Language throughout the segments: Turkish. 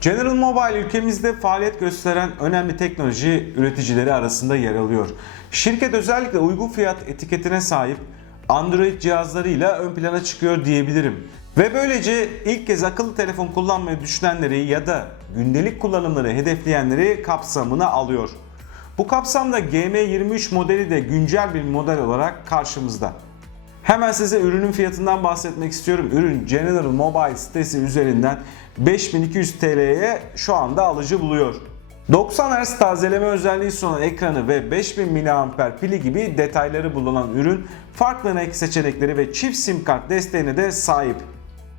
General Mobile ülkemizde faaliyet gösteren önemli teknoloji üreticileri arasında yer alıyor. Şirket özellikle uygun fiyat etiketine sahip Android cihazlarıyla ön plana çıkıyor diyebilirim. Ve böylece ilk kez akıllı telefon kullanmayı düşünenleri ya da gündelik kullanımları hedefleyenleri kapsamına alıyor. Bu kapsamda GM23 modeli de güncel bir model olarak karşımızda. Hemen size ürünün fiyatından bahsetmek istiyorum. Ürün General Mobile sitesi üzerinden 5200 TL'ye şu anda alıcı buluyor. 90 Hz tazeleme özelliği sunan ekranı ve 5000 mAh pili gibi detayları bulunan ürün farklı renk seçenekleri ve çift sim kart desteğine de sahip.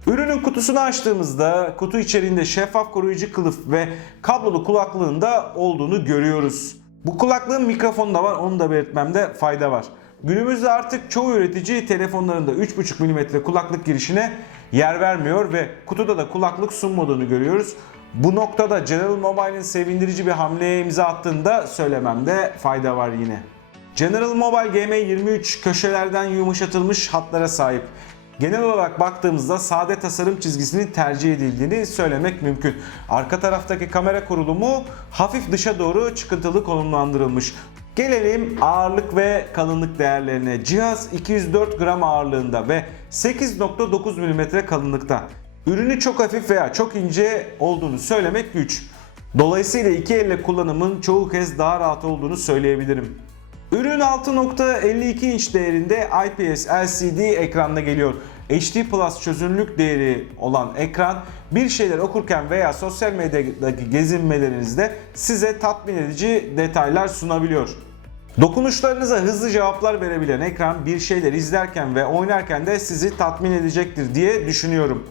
Ürünün kutusunu açtığımızda kutu içeriğinde şeffaf koruyucu kılıf ve kablolu kulaklığında olduğunu görüyoruz. Bu kulaklığın mikrofonu da var onu da belirtmemde fayda var. Günümüzde artık çoğu üretici telefonlarında 3.5 mm kulaklık girişine yer vermiyor ve kutuda da kulaklık sunmadığını görüyoruz. Bu noktada General Mobile'in sevindirici bir hamleye imza attığını da söylememde fayda var yine. General Mobile GM23 köşelerden yumuşatılmış hatlara sahip. Genel olarak baktığımızda sade tasarım çizgisinin tercih edildiğini söylemek mümkün. Arka taraftaki kamera kurulumu hafif dışa doğru çıkıntılı konumlandırılmış. Gelelim ağırlık ve kalınlık değerlerine. Cihaz 204 gram ağırlığında ve 8.9 mm kalınlıkta. Ürünü çok hafif veya çok ince olduğunu söylemek güç. Dolayısıyla iki elle kullanımın çoğu kez daha rahat olduğunu söyleyebilirim. Ürün 6.52 inç değerinde IPS LCD ekranla geliyor. HD Plus çözünürlük değeri olan ekran bir şeyler okurken veya sosyal medyadaki gezinmelerinizde size tatmin edici detaylar sunabiliyor. Dokunuşlarınıza hızlı cevaplar verebilen ekran bir şeyler izlerken ve oynarken de sizi tatmin edecektir diye düşünüyorum.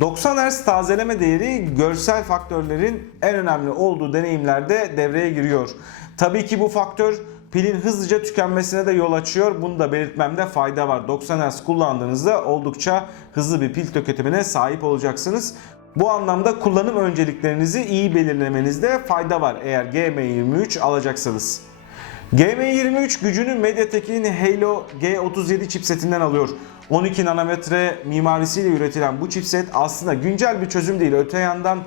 90 Hz tazeleme değeri görsel faktörlerin en önemli olduğu deneyimlerde devreye giriyor. Tabii ki bu faktör pilin hızlıca tükenmesine de yol açıyor. Bunu da belirtmemde fayda var. 90 Hz kullandığınızda oldukça hızlı bir pil tüketimine sahip olacaksınız. Bu anlamda kullanım önceliklerinizi iyi belirlemenizde fayda var eğer GM23 alacaksanız. GM23 gücünü MediaTek'in Helio G37 chipsetinden alıyor. 12 nanometre mimarisiyle üretilen bu chipset aslında güncel bir çözüm değil. Öte yandan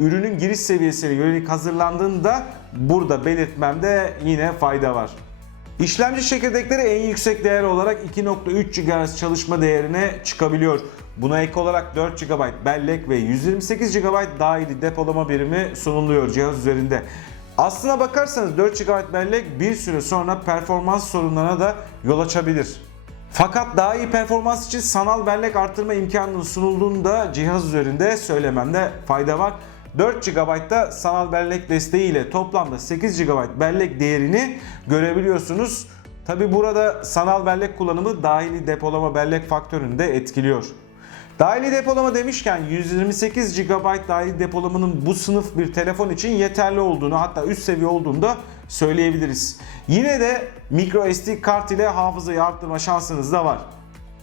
ürünün giriş seviyesine yönelik hazırlandığında burada belirtmemde yine fayda var. İşlemci çekirdekleri en yüksek değer olarak 2.3 GHz çalışma değerine çıkabiliyor. Buna ek olarak 4 GB bellek ve 128 GB dahili depolama birimi sunuluyor cihaz üzerinde. Aslına bakarsanız 4 GB bellek bir süre sonra performans sorunlarına da yol açabilir. Fakat daha iyi performans için sanal bellek artırma imkanının sunulduğunu da cihaz üzerinde söylememde fayda var. 4 GB'da sanal bellek desteğiyle toplamda 8 GB bellek değerini görebiliyorsunuz. Tabi burada sanal bellek kullanımı dahili depolama bellek faktörünü de etkiliyor. Dahili depolama demişken 128 GB dahili depolamanın bu sınıf bir telefon için yeterli olduğunu hatta üst seviye olduğunu da söyleyebiliriz. Yine de micro SD kart ile hafızayı arttırma şansınız da var.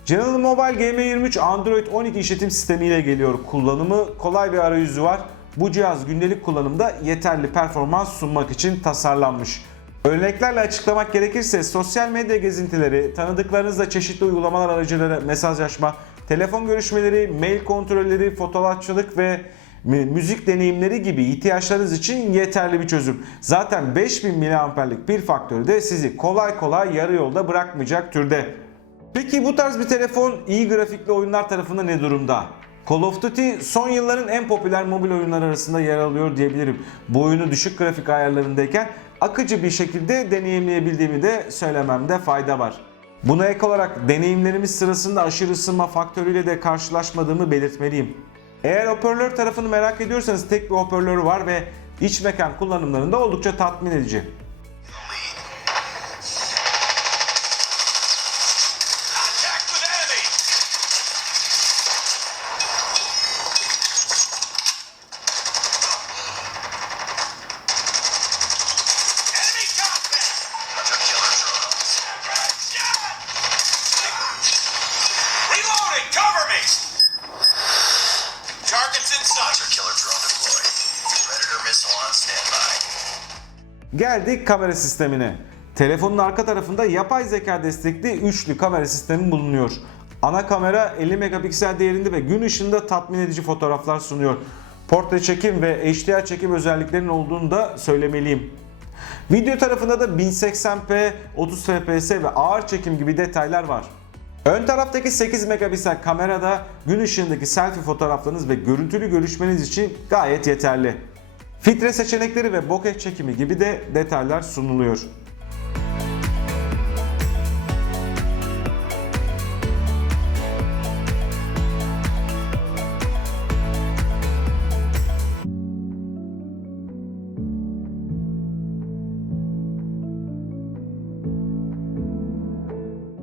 General Mobile GM23 Android 12 işletim sistemiyle geliyor. Kullanımı kolay bir arayüzü var. Bu cihaz gündelik kullanımda yeterli performans sunmak için tasarlanmış. Örneklerle açıklamak gerekirse sosyal medya gezintileri, tanıdıklarınızla çeşitli uygulamalar aracılığıyla mesajlaşma, telefon görüşmeleri, mail kontrolleri, fotoğrafçılık ve mü- müzik deneyimleri gibi ihtiyaçlarınız için yeterli bir çözüm. Zaten 5000 mAh'lik bir faktörü de sizi kolay kolay yarı yolda bırakmayacak türde. Peki bu tarz bir telefon iyi grafikli oyunlar tarafında ne durumda? Call of Duty son yılların en popüler mobil oyunlar arasında yer alıyor diyebilirim. Bu oyunu düşük grafik ayarlarındayken akıcı bir şekilde deneyimleyebildiğimi de söylememde fayda var. Buna ek olarak deneyimlerimiz sırasında aşırı ısınma faktörüyle de karşılaşmadığımı belirtmeliyim. Eğer hoparlör tarafını merak ediyorsanız tek bir hoparlörü var ve iç mekan kullanımlarında oldukça tatmin edici. Geldik kamera sistemine. Telefonun arka tarafında yapay zeka destekli üçlü kamera sistemi bulunuyor. Ana kamera 50 megapiksel değerinde ve gün ışığında tatmin edici fotoğraflar sunuyor. portre çekim ve HDR çekim özelliklerinin olduğunu da söylemeliyim. Video tarafında da 1080p, 30 fps ve ağır çekim gibi detaylar var. Ön taraftaki 8 megapiksel kamerada gün ışığındaki selfie fotoğraflarınız ve görüntülü görüşmeniz için gayet yeterli. Filtre seçenekleri ve bokeh çekimi gibi de detaylar sunuluyor.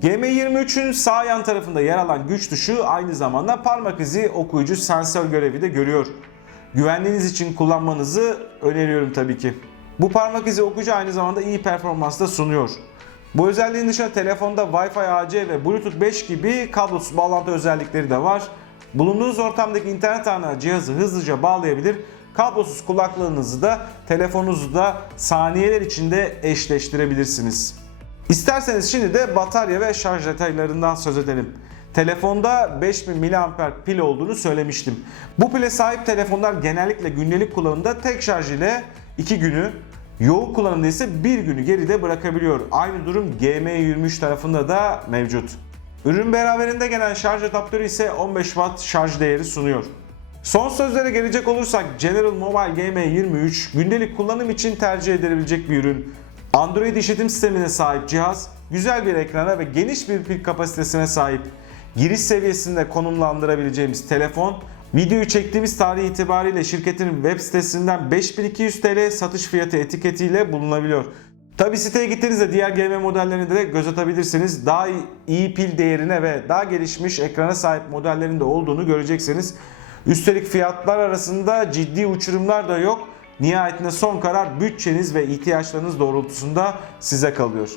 GM23'ün sağ yan tarafında yer alan güç tuşu aynı zamanda parmak izi okuyucu sensör görevi de görüyor. Güvenliğiniz için kullanmanızı öneriyorum tabii ki. Bu parmak izi okuyucu aynı zamanda iyi performans da sunuyor. Bu özelliğin dışında telefonda Wi-Fi AC ve Bluetooth 5 gibi kablosuz bağlantı özellikleri de var. Bulunduğunuz ortamdaki internet ağına cihazı hızlıca bağlayabilir. Kablosuz kulaklığınızı da telefonunuzu da saniyeler içinde eşleştirebilirsiniz. İsterseniz şimdi de batarya ve şarj detaylarından söz edelim. Telefonda 5000 mAh pil olduğunu söylemiştim. Bu pile sahip telefonlar genellikle gündelik kullanımda tek şarj ile 2 günü, yoğun kullanımda ise 1 günü geride bırakabiliyor. Aynı durum GM23 tarafında da mevcut. Ürün beraberinde gelen şarj adaptörü ise 15 Watt şarj değeri sunuyor. Son sözlere gelecek olursak General Mobile GM23 gündelik kullanım için tercih edilebilecek bir ürün. Android işletim sistemine sahip cihaz, güzel bir ekrana ve geniş bir pil kapasitesine sahip. Giriş seviyesinde konumlandırabileceğimiz telefon, videoyu çektiğimiz tarih itibariyle şirketin web sitesinden 5200 TL satış fiyatı etiketiyle bulunabiliyor. Tabi siteye gittiğinizde diğer GM modellerine de göz atabilirsiniz. Daha iyi pil değerine ve daha gelişmiş ekrana sahip modellerinde olduğunu göreceksiniz. Üstelik fiyatlar arasında ciddi uçurumlar da yok. Nihayetinde son karar bütçeniz ve ihtiyaçlarınız doğrultusunda size kalıyor.